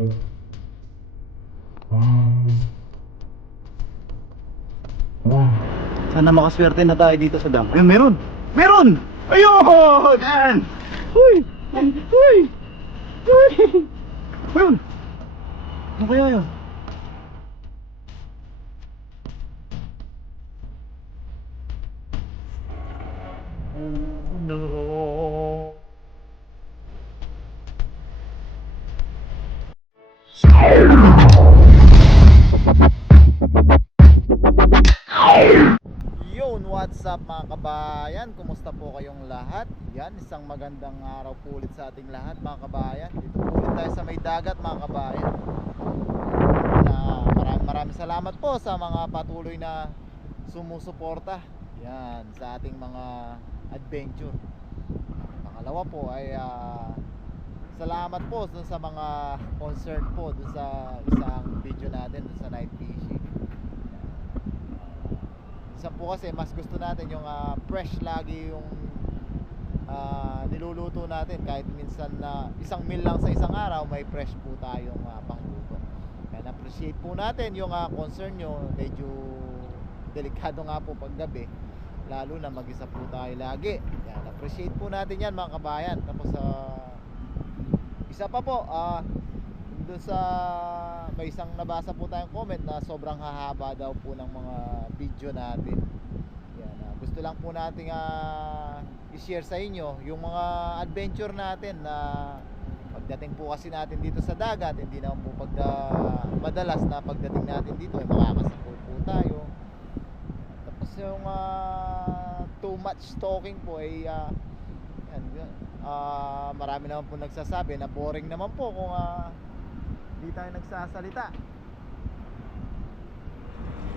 Sana makaswerte na tayo dito sa dam. Ayun, meron! Meron! Ayun! Yan! Huy! Huy! Huy! Ayun! Ano kaya yun? No. Yun, what's up mga kabayan? Kumusta po kayong lahat? Yan, isang magandang araw po ulit sa ating lahat mga kabayan. Dito po ulit tayo sa may dagat mga kabayan. Maraming salamat po sa mga patuloy na sumusuporta yan sa ating mga adventure. Pangalawa po ay salamat po dun sa mga concert po dun sa isang video natin dun sa night fishing. Isa po kasi mas gusto natin yung fresh lagi yung niluluto natin, kahit minsan na isang meal lang sa isang araw may fresh po tayong pangluto. Kaya appreciate po natin yung concern nyo. Medyo delikado nga po pag gabi, lalo na mag-isa po tayo lagi. Yan, appreciate po natin yan mga kabayan. Tapos isa pa po, doon sa may isang nabasa po tayong comment na sobrang hahaba daw po ng mga video natin. Yan, gusto lang po nating i-share sa inyo yung mga adventure natin na pagdating po kasi natin dito sa dagat, hindi naman po madalas na pagdating natin dito ay makakasapul po tayo. Tapos yung too much talking po ay marami naman po nagsasabi na boring naman po kung hindi tayo nagsasalita.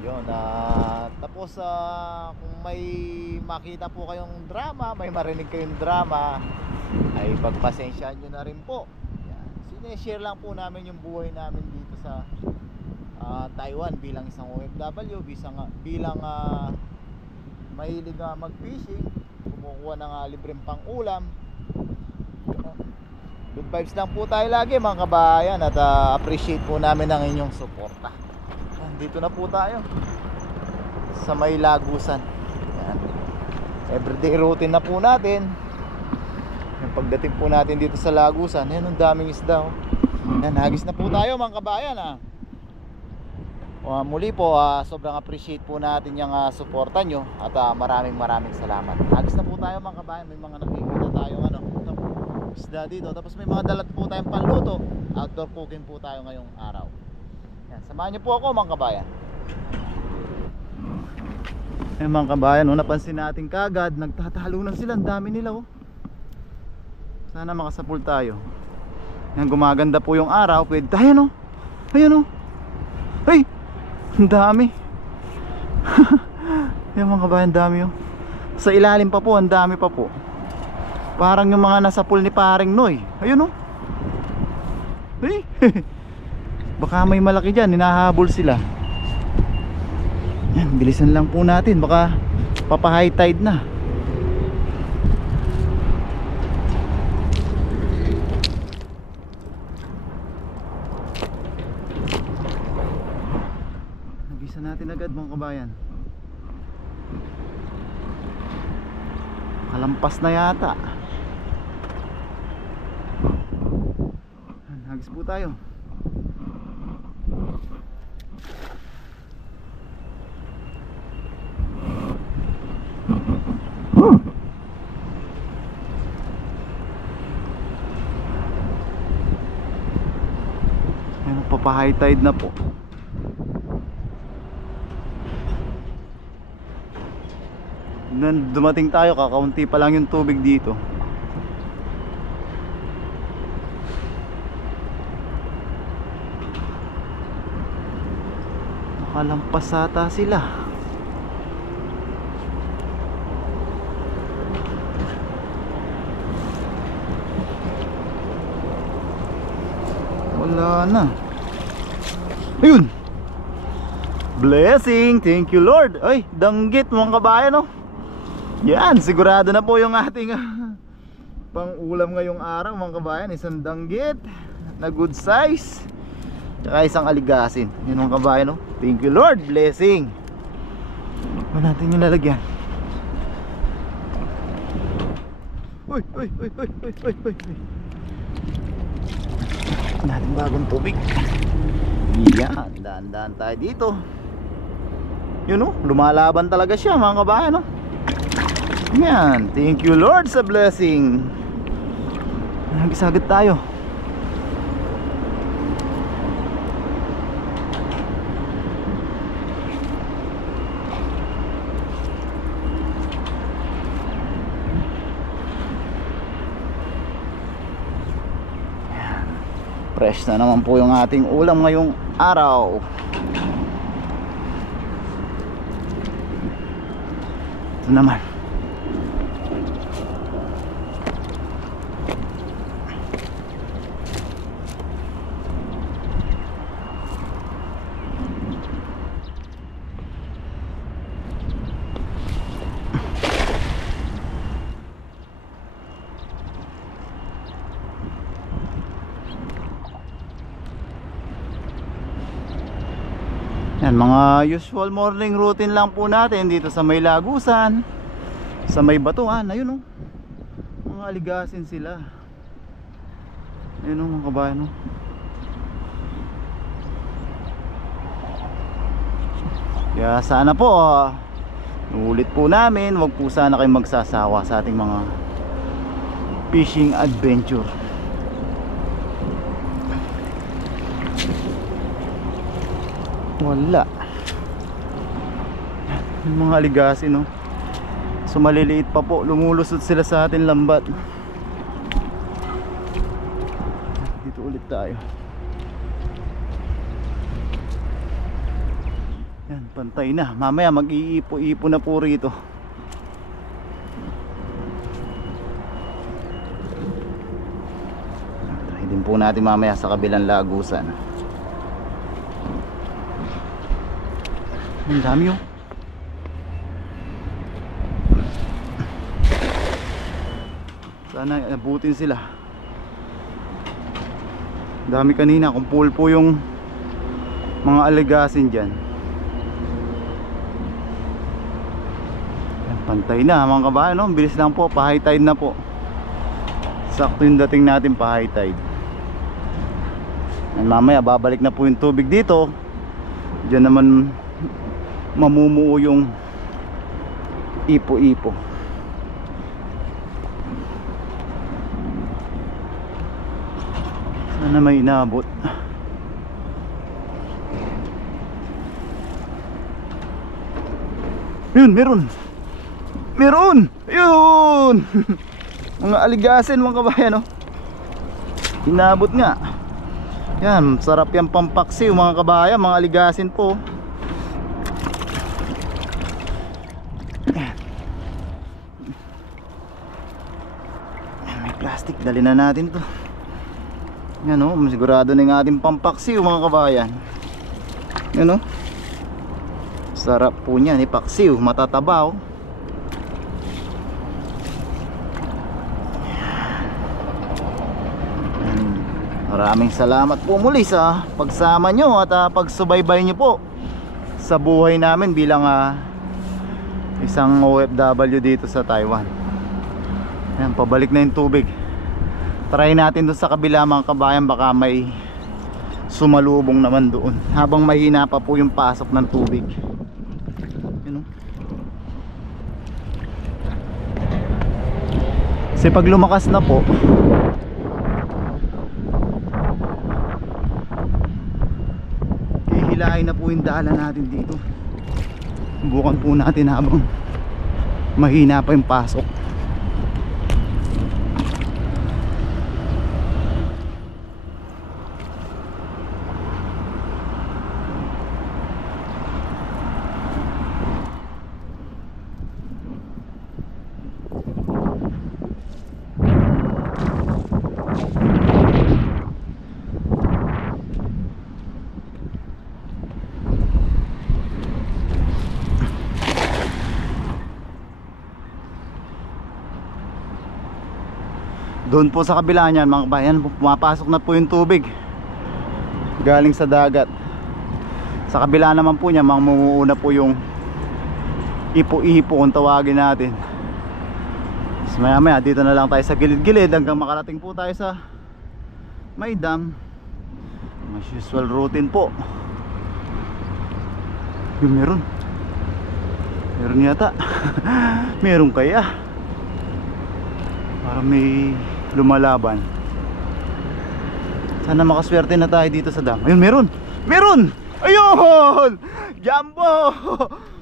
Yun, tapos kung may makita po kayong drama, may marinig kayong drama, ay pagpasensyaan nyo na rin po. Yan. Sineshare lang po namin yung buhay namin dito sa Taiwan bilang isang OFW, bilang mahilig mag-fishing, kumukuha ng libreng pang ulam. Good vibes lang po tayo lagi mga kabayan, at appreciate po namin ang inyong suporta. Dito na po tayo sa may lagusan. Yan. Everyday routine na po natin. Yung pagdating po natin dito sa lagusan, yan, ang daming isda. Yan, hagis na po tayo mga kabayan. Muli po, sobrang appreciate po natin yung suporta nyo, at maraming salamat. Hagis na po tayo mga kabayan. May mga nakikita tayong isda dito. Tapos may mga dalat po tayong panluto. Outdoor cooking po tayo ngayong araw. Yan, samahan niyo po ako mga kabayan. Mga kabayan, napansin natin kagad, nagtatalunan sila, ang dami nila. Sana makasapul tayo. Yan, gumaganda po yung araw. Pwede tayo, ayun ay, ang dami. Yan mga kabayan, dami sa ilalim pa po, ang dami pa po. Parang yung mga nasa pool ni Paring Noy. Ayun ay, baka may malaki dyan, hinahabol sila. Yan, bilisan lang po natin, baka papa high tide na. Nabisan natin agad mga kabayan. Kalampas na yata. Hagis po tayo. Papa-high tide na po. Dumating tayo, kakaunti pa lang yung tubig dito. Nakalampas ata sila. Wala na. Ayun, blessing, thank you Lord. Ay, danggit mga kabayan. Yan, sigurado na po yung ating pang ulam ngayong araw mga kabayan. Isang danggit na good size. Tsaka isang aligasin. Yun ang kabayan, no? Thank you Lord, blessing. Ba natin yung lalagyan. Uy, uy, uy, uy, uy, uy, uy. Natin bagong tubig. Yan, daan-daan tayo dito. Yun, no? Lumalaban talaga siya mga kabayan, no? Yan, thank you Lord sa blessing. Nagisagad tayo. Fresh na naman po yung ating ulam ngayong araw. Ito naman. Yan, mga usual morning routine lang po natin dito sa may Lagusan, sa may Batuan. Ayun, oh, mga aligasin sila. Ayun, oh, mga kabayan, oh. Kaya sana po ulit po namin, wag po sana kayong magsasawa sa ating mga fishing adventure. Wala. Yung mga aligasin, no? So maliliit pa po, lumulusot sila sa atin lambat. Dito ulit tayo. Yan, pantay na. Mamaya mag-iipo-ipo na po rito. Try din po natin mamaya sa kabilang Lagusan. Ang dami, oh. Sana abutin sila. Dami kanina, kung full po yung mga aligasin dyan. Pantay na mga kabayan, no? Bilis lang po, pa high tide na po. Sakto yung dating natin pa high tide. And mamaya babalik na po yung tubig dito. Diyan naman mamumuo yung ipo-ipo. Sana may inabot. Yun, meron. Meron! Yun! Mga aligasin mga kabayan, no? Inabot nga. Yan, sarap yung pampaksiw mga kabayan, mga aligasin po. May plastic, dali na natin to. Yan, no? Sigurado na yung ating pampaksiw mga kabayan. Yan, no? Sarap po niyan, ipaksiw, matatabaw. Maraming salamat po muli sa pagsama nyo at pagsubaybay nyo po sa buhay namin bilang isang OFW dito sa Taiwan. Ayan, pabalik na yung tubig. Try natin doon sa kabila mga kabayan, baka may sumalubong naman doon habang mahina pa po yung pasok ng tubig. Yun, oh. Kasi pag lumakas na po, hihilahin na po yung daanan natin dito. Subukan po natin habang mahina pa yung pasok. Doon po sa kabila niyan mga kabayan, pumapasok na po yung tubig. galing sa dagat. Sa kabila naman po niya mamumuuna po yung ipo-ipo kung tawagin natin. So maya maya dito na lang tayo sa gilid-gilid hanggang makarating po tayo sa may dam. Mas usual routine po. Yung meron yata. Meron kaya, parang may lumalaban. Sana makaswerte na tayo dito sa dam. Ayun, meron. Ayun, jumbo.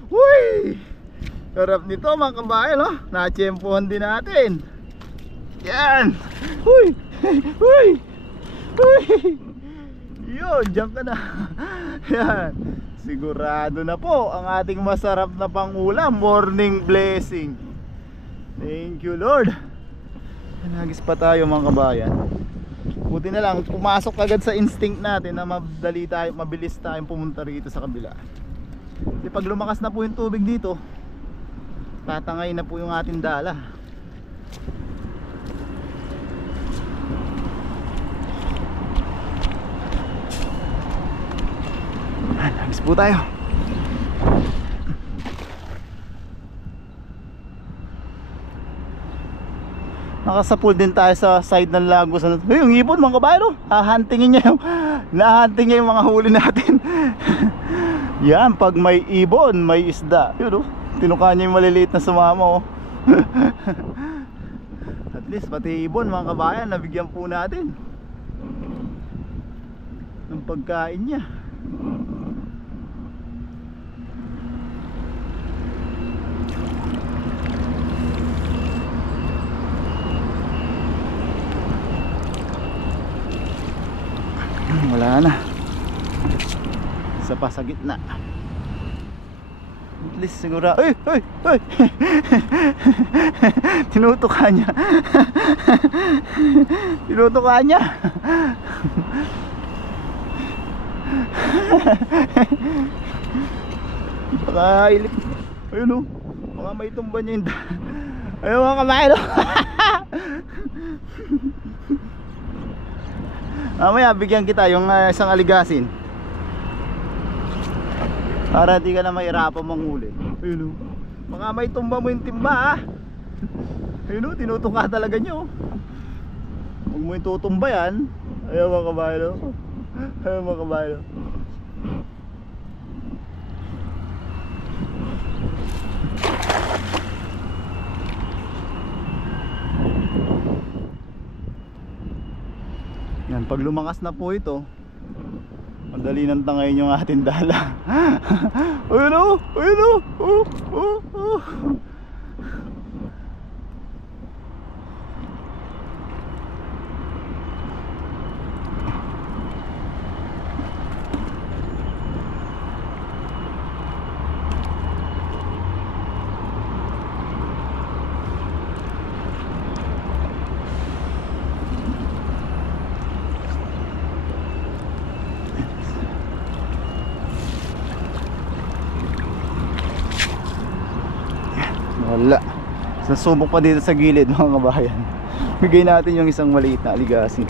Uy, sarap nito mga kabayan, no? Na-tsempohan din natin. Yan. Uy. Yun, diyan ka na. Yan, sigurado na po ang ating masarap na pangulam. Morning blessing. Thank you Lord. Nagis pa tayo mga kabayan. Buti na lang pumasok agad sa instinct natin na mabilis tayong pumunta rito sa kabila. Kasi pag lumakas na po yung tubig dito, tatangay na po yung ating dala. Nagis po tayo. Nakasapul din tayo sa side ng Lagos. Yung ibon mga kabayan, hahantingin niya yung mga huli natin. Yan, pag may ibon, may isda. Yun, tinuka niya yung maliliit na sumama. At least pati ibon mga kabayan, nabigyan po natin ng pagkain niya. Wala na. Isa pa sa gitna. At least siguro. Ay! Tinutukan niya. Baka ilip. Ayun, baka may tumba niya yung ayun mga kamain. Mamaya bigyan kita yung isang aligasin para di ka na mahirapan manghuli. Ayun, mga may tumba mo yung timba. Ayun, tinutuka talaga nyo. Huwag mo yung tutumba yan. Ayun mga kabayan. Yan, pag lumakas na po ito, madali nang tangayin yung ating dala. Ayun. Wala. Sasubok pa dito sa gilid mga kabayan. Bigay natin yung isang maliit na aligasin.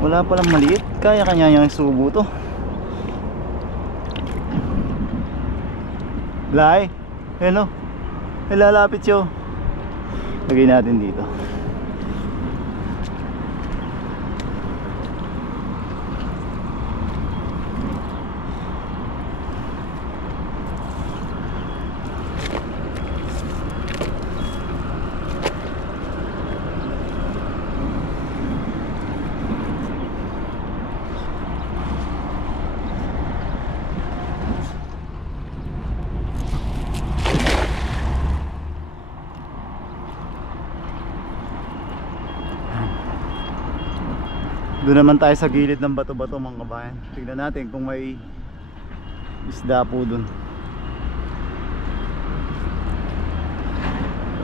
Wala palang maliit. Kaya kanya yung subo to. Lai. Hello. Lalapit siya. Lagay natin dito. Doon naman tayo sa gilid ng bato-bato mga kabayan. Tignan natin kung may isda po doon.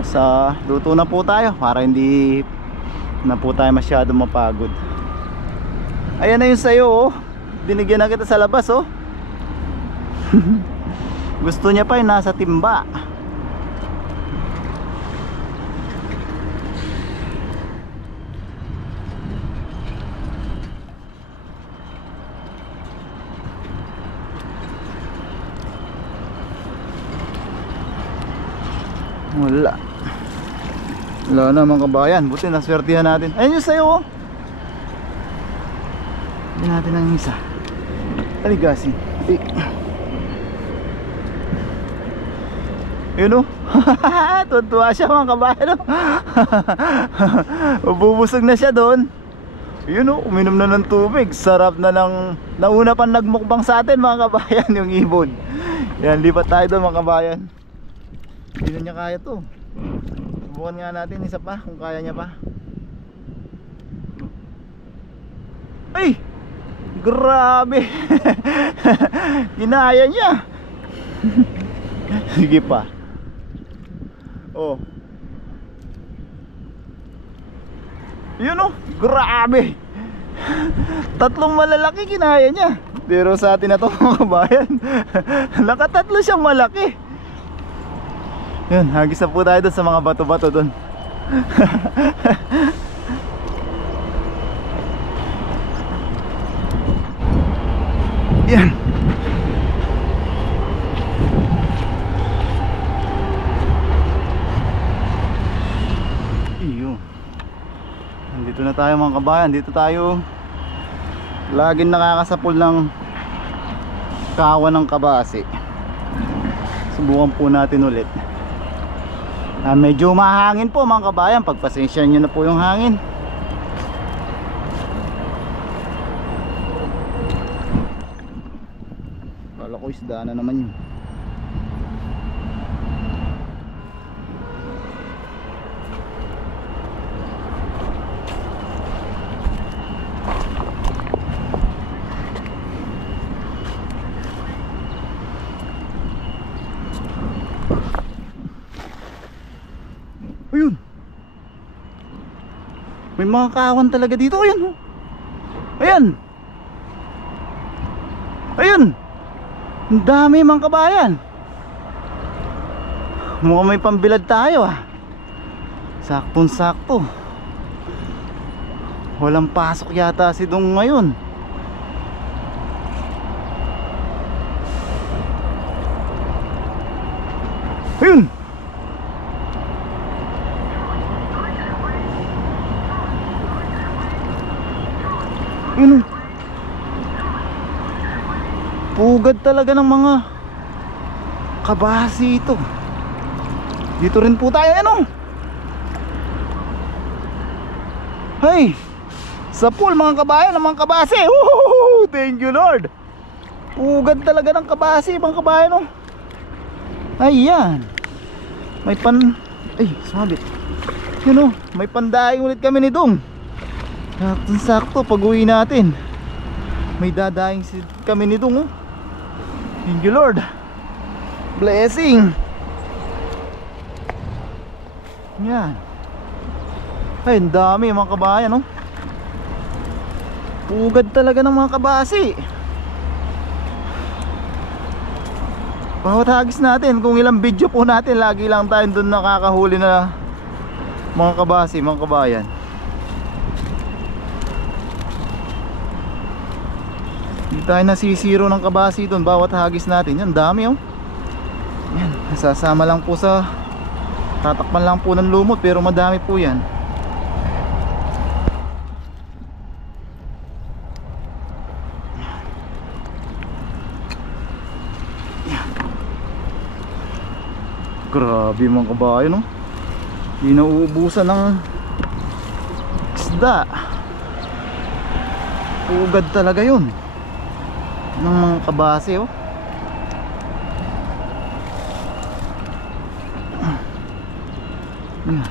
Sa luto na po tayo para hindi na po tayo masyado mapagod. Ayan na yung sayo, oh. Binigyan na kita sa labas, oh. Gusto niya pa yung nasa timba. Wala. Wala na mga kabayan. Buti naswertihan natin. Ayun yung sayo oh. Hindi natin ang isa. Aligasin. Yun oh. Tuntua siya mga kabayan oh. Bubusog na siya doon. Yun oh, uminom na ng tubig. Sarap na ng nauna pang nagmukbang sa atin mga kabayan, yung ibon. Yan, lipat tayo doon mga kabayan. Hindi na niya kaya to. Subukan nga natin isa pa kung kaya niya pa. Ay! Grabe! Ginaya niya. Sige pa. Oh. Yun oh, grabe. Tatlong malalaki ginaya niya. Pero sa atin na to mga kabayan, nakatatlo siyang malaki. Yun, hagis na po tayo doon sa mga bato-bato doon. Yan. Iyo. Nandito na tayo mga kabayan. Dito tayo laging nakakasapul ng kawan ng kabasi. Subukan po natin ulit. Medyo mahangin po mga kabayan. Pagpasensya nyo na po yung hangin. Kala ko isda na naman yun. Ayun. May mga kawan talaga dito. Ayan. Ayan. Ayun. Ang dami mga kabayan. Mukhang may pambilad tayo ah. Saktong sakto. Walang pasok yata si Dong ngayon. Ayun. Ayun. Pugad talaga ng mga kabasi ito. Dito rin po tayo. Ano? Hey, sa pool mga kabayan, ng mga kabasi. Woohoo! Thank you Lord. Pugad talaga ng kabasi mga kabayan oh. Ayan. May ay, sumabit. Yun oh, may pandaing ulit kami ni Dong. Saktong sakto pag uwi natin. May dadaing kami ni Dong oh. Thank you Lord. Blessing. Yan. Ay, ang dami mga kabayan oh. Pugad talaga ng mga kabasi. Bawat hagis natin, kung ilang video po natin, lagi lang tayo doon nakakahuli na mga kabasi, mga kabayan. Hindi tayo nasisiro ng kabasi doon bawat hagis natin. Yan, dami oh. Yan, nasasama lang po sa, tatakpan lang po ng lumot, pero madami po yan. Grabe mga kabayan no. Hindi nauubusan ng isda. Pugad talaga yun ng mga kabase oh. Yan.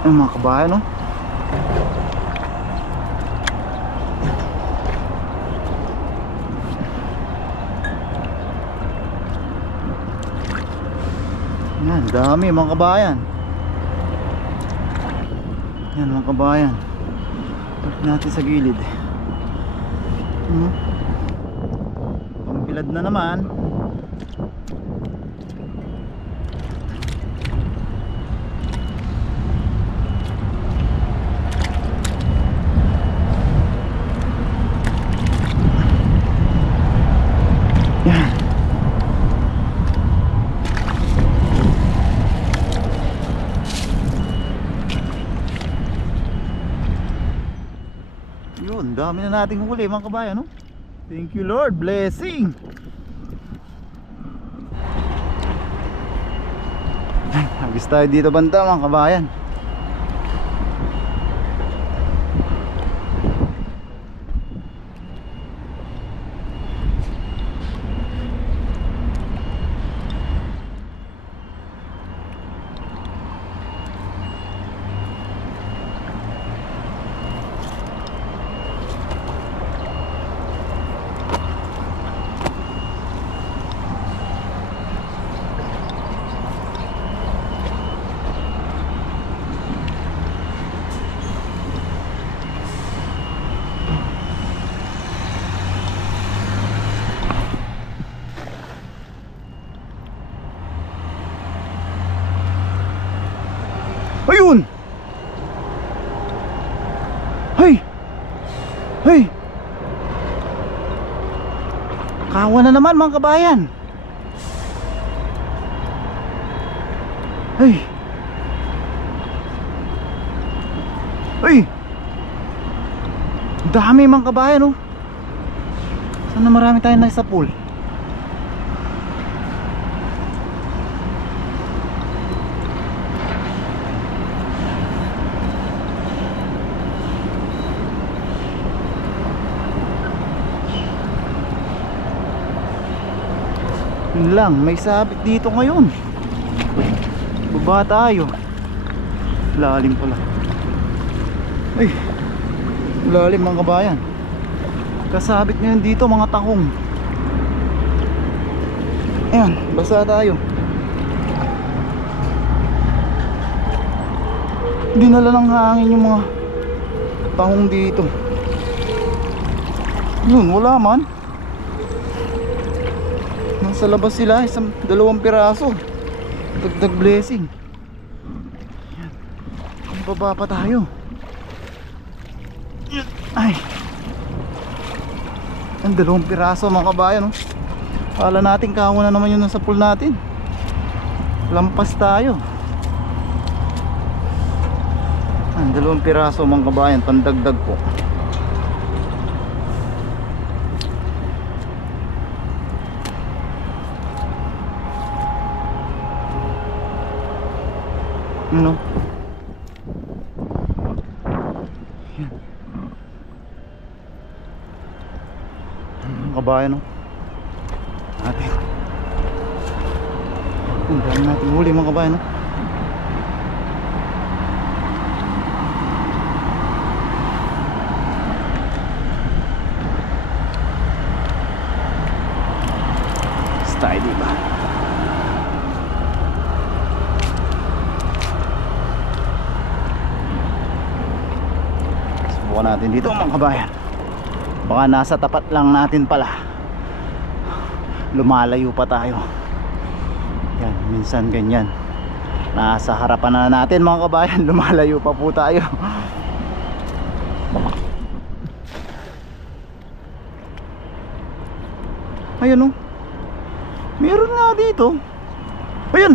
Ang mga kabayan no. Yan, dami mga kabayan. Yan mga kabayan. natin sa gilid. Pangbilad na naman. Yan. Yun, dami na nating huli mga kabayan, no? Thank you Lord, blessing. Agis tayo dito banda mga kabayan. Ayun! Hey! Hey! Kawa na naman mga kabayan. Hey! Hey! Dami mga kabayan, oh. Sana marami tayong nasa pool. Yun lang, may sabit dito ngayon. Baba tayo. Lalim pala. Ay, lalim mga kabayan. Kasabit ngayon dito mga tahong. Ayan, basa tayo. Dinala ng hangin yung mga tahong dito. Yun, wala man. Nasa labas sila, dalawang piraso. Dagdag blessing. Yan. Baba pa tayo. Yan. Ay. Ang dalawang piraso mga kabayan, oh. Kala natin kawa na naman yun sa pool natin. Lampas tayo. Ang dalawang piraso mga kabayan, pandagdag po. Ano? Yan. Ang kabayan, no? Atin. Ang dami natin huli mga kabayan, no? Style, diba? Natin dito mga kabayan. Baka nasa tapat lang natin pala. Lumalayo pa tayo. Yan, minsan ganyan. Nasa harapan na natin mga kabayan. Lumalayo pa po tayo. Ayun, oh. Meron nga dito. Ayun.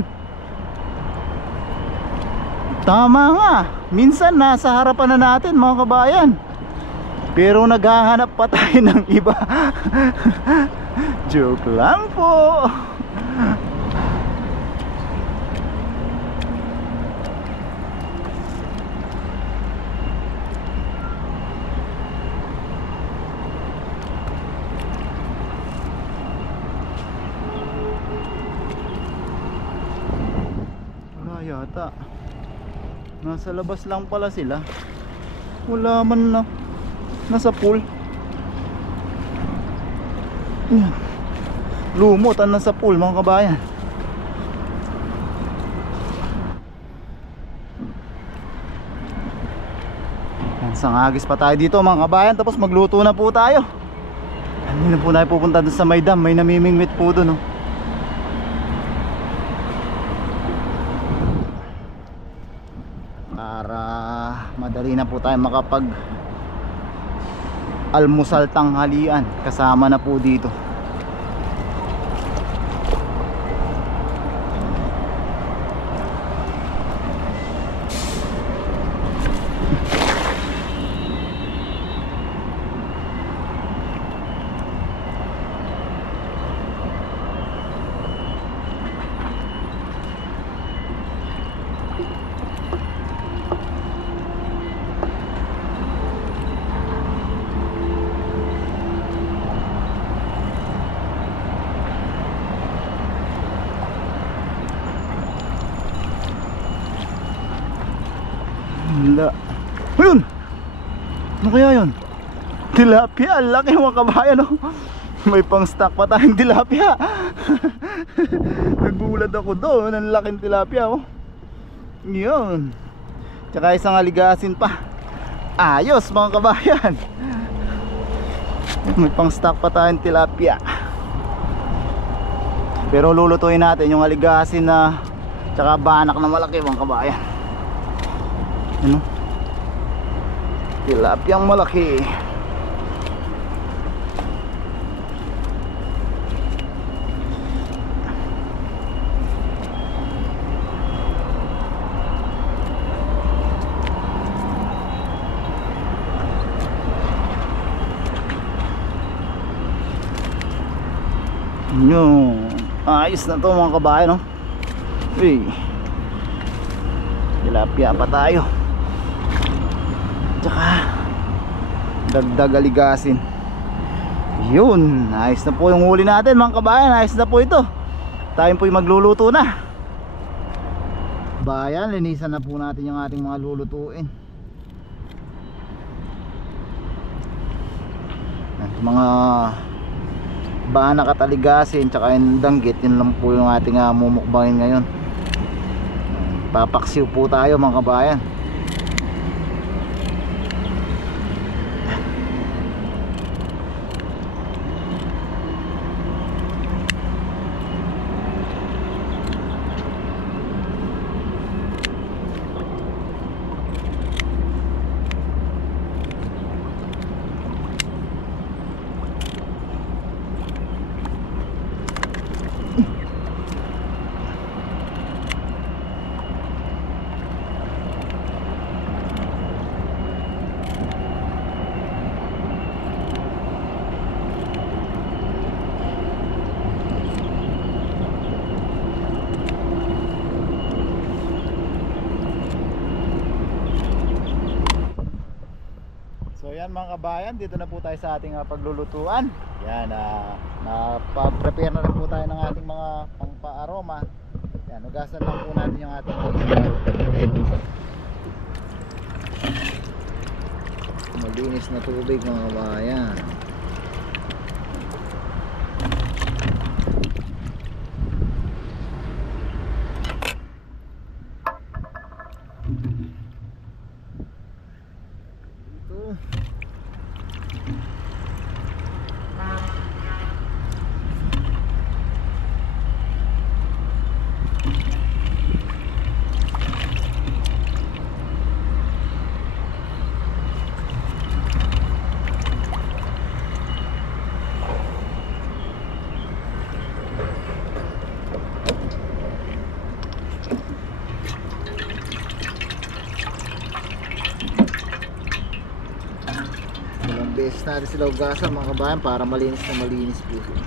Tama nga. Minsan nasa harapan na natin mga kabayan. Pero naghahanap pa tayo ng iba. Joke lang po. Wala yata. Nasa labas lang pala sila. Wala man na. Nasa pool. Yan. Lumot ang nasa pool mga kabayan. Yan, Isang agis pa tayo dito mga kabayan, tapos magluto na po tayo. Hindi na po tayo pupunta dun sa may dam, may namimingwit po dun, oh. Para madali na po tayo makapag almusal tanghalian, kasama na po dito. Wala. Ayun! Ano kaya yun? Tilapia! Ang laki mga kabayan, oh. May pang stock pa tayong tilapia. Nagulat ako doon. Ang laking tilapia, oh. Yun. Tsaka isang aligasin pa. Ayos mga kabayan. May pang stock pa tayong tilapia. Pero lulutuin natin yung aligasin na tsaka banak na malaki mga kabayan. Ano? Tilapiyang malaki. Yo, ayos na to mga kabayan, no? Uy, tilapia pa tayo. Tsaka dagdag aligasin. Yun, ayos na po yung huli natin mga kabayan. Ayos na po ito. Tayo po yung magluluto na. Bayan, linisan na po natin yung ating mga lulutuin. Mga banak at aligasin tsaka yung danggit, yun lang po yung ating mumukbangin ngayon. Papaksiw po tayo mga kabayan. So yan mga kabayan, dito na po tayo sa ating paglulutuan. Yan, prepare na rin po tayo ng ating mga pangpa-aroma. Yan, ugasan lang po natin yung ating malinis na tubig mga kabayan. Beses natin sila ugasan mga kabayan para malinis na malinis po sila.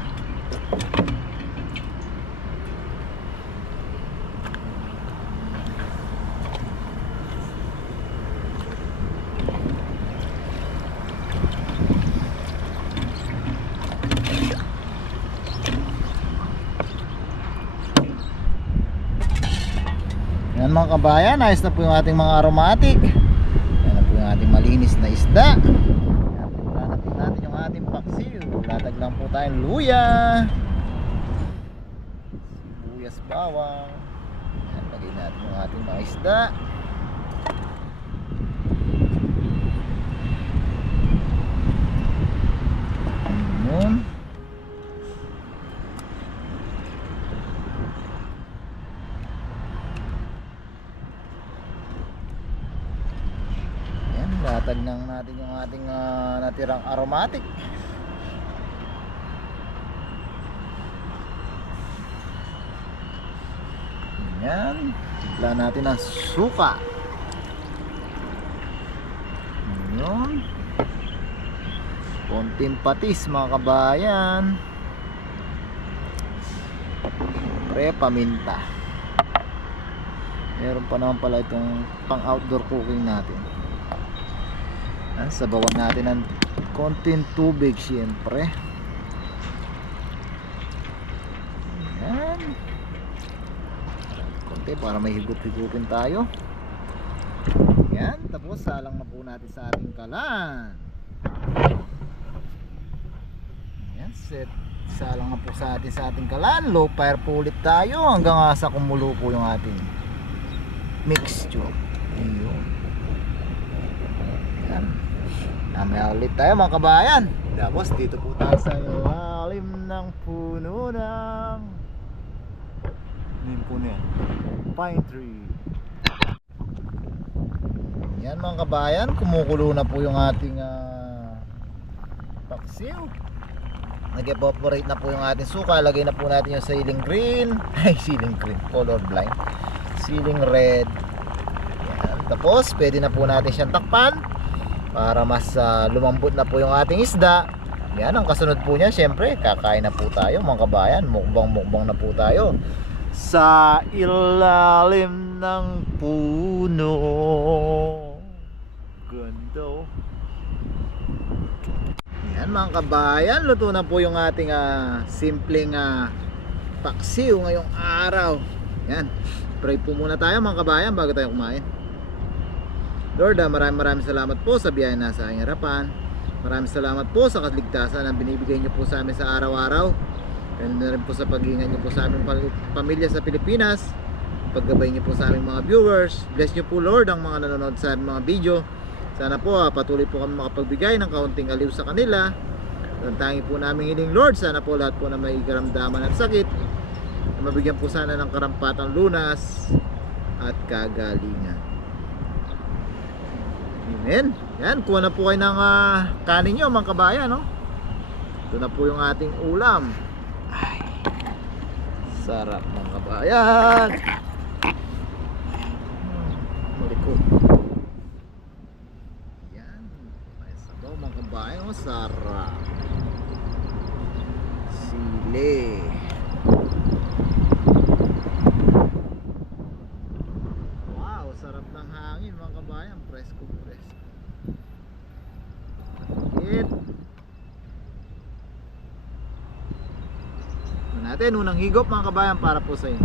Yan mga kabayan, ayos na po yung ating mga aromatic. Yan na po yung ating malinis na isda. Natin yung ating paksiw. Latag lang po tayong luya, sibuyas, bawang. Yan, lagay natin yung ating mga isda. Yun. Yan, latag lang natin yung ating natirang aromatic. Yan, timpla natin ng suka. Yun. Konting patis mga kabayan. Pre, paminta. Meron pa naman pala itong pang outdoor cooking natin. Sabawan natin ng konting tubig syempre. Yan. Konti para may higop-higupin tayo. Yan, tapos salang na po natin sa ating kalan. Yan, set. Salang na po sa ating kalan. Low fire po ulit tayo hanggang sa kumulo po yung ating mixture. Ayun. Yan. Namaya ulit tayo mga kabayan. Tapos dito po tayo sa ilalim ng puno ng puno yan? Pine tree. Yan mga kabayan, kumukulo na po yung ating paksiw. Nag-evaporate na po yung ating suka. Lagay na po natin yung ceiling green. Ay, ceiling green, color blind. Ceiling red. Yan. Tapos pwede na po natin siyang takpan para mas lumambot na po yung ating isda. Yan, ang kasunod po niya, syempre kakain na po tayo mga kabayan. Mukbang na po tayo sa ilalim ng puno. Ganda. Yan mga kabayan, luto na po yung ating simpleng paksiw ngayong araw. Yan, pray po muna tayo mga kabayan bago tayo kumain. Lord, maraming salamat po sa biyaya na sa aking harapan. Maraming salamat po sa kaligtasan na binibigay niyo po sa amin sa araw-araw. And na rin po sa pag-iingat niyo po sa aming pamilya sa Pilipinas. Paggabay niyo po sa aming mga viewers. Bless niyo po Lord ang mga nanonood sa aming mga video. Sana po patuloy po kami makapagbigay ng kaunting aliw sa kanila. Ang tangi po namin hiling Lord, sana po lahat po na may karamdaman at sakit na mabigyan po sana ng karampatang lunas at kagalingan. Amen. Yan, kuha na po kayo ng kanin nyo mga kabayan, no? Ito na po yung ating ulam. Ay, sarap mga kabayan. Malikot. Yan, may sabaw mga kabayan, oh, sarap. Sili. Wow, sarap ng hangin mga kabayan. Presko. Natin unang higop mga kabayan para po sa inyo.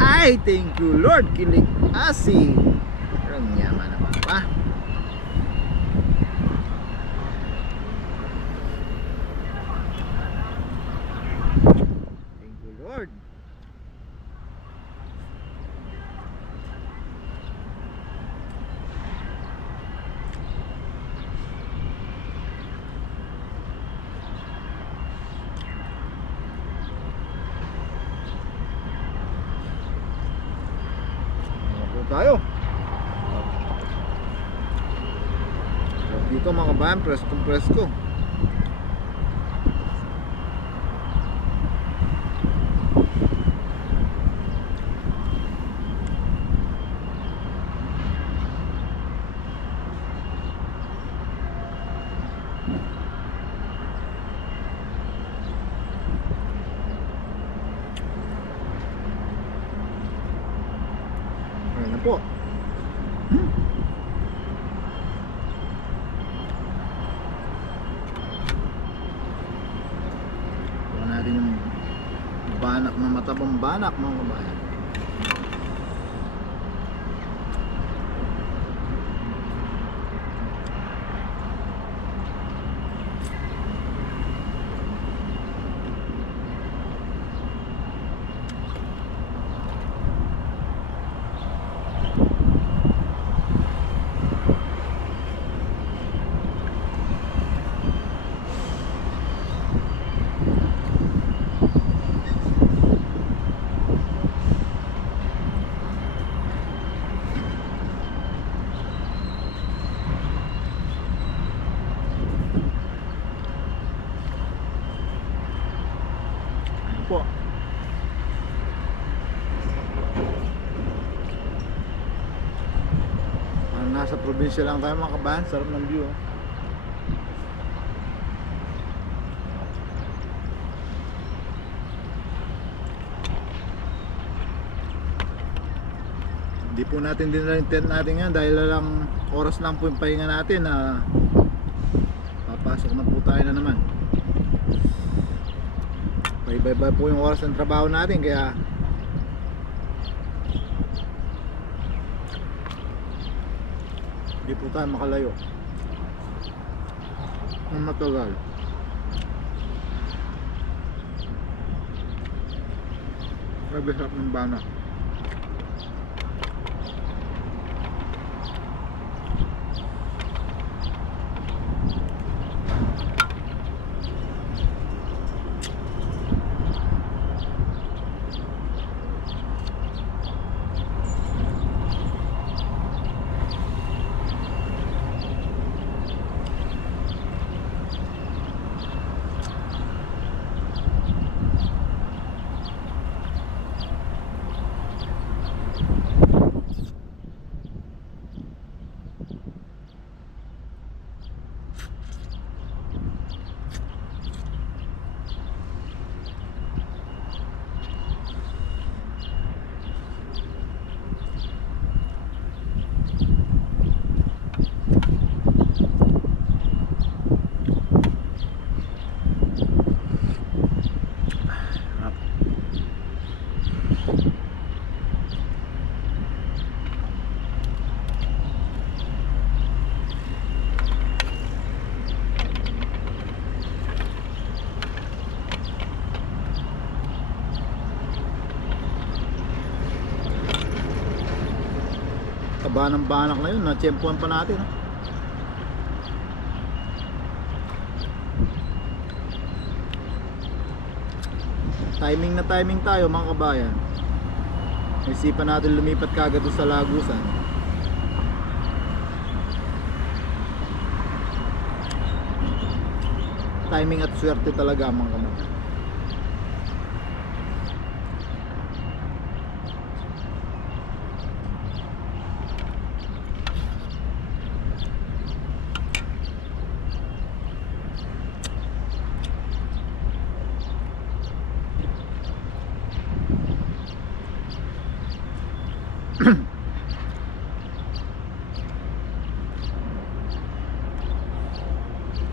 Ay, thank you Lord, kilig asi. Ang yaman naman pa. Thank you Lord. Tayo dito mga kabayan, presko. Ayan na po. Kuha natin yung banak na matabang banak mga kabayan. Probinsya lang tayo mga kabahan, sarap ng view. Oh. Hindi po natin dinala yung tent natin ngayon dahil lang oras lang po yung pahinga natin na papasok na po tayo na naman. Bye-bye po yung oras ng trabaho natin kaya hindi po tayo makalayo ng matagal. Grabe sarap ng banak. Taba ng banak na yun, na-tsempuan pa natin. No? Timing na timing tayo mga kabayan. Isipan natin lumipat kagad sa Lagusan. Timing at swerte talaga mga kabayan.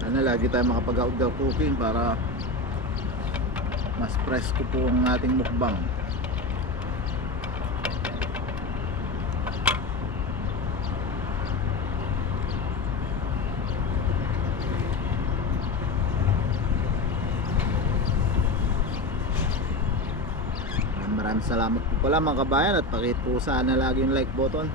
Sana lagi tayo makapag-outdoor cooking para mas presko po ang ating mukbang. Maraming salamat po pala mga kabayan at pakihit po sana lagi yung like button.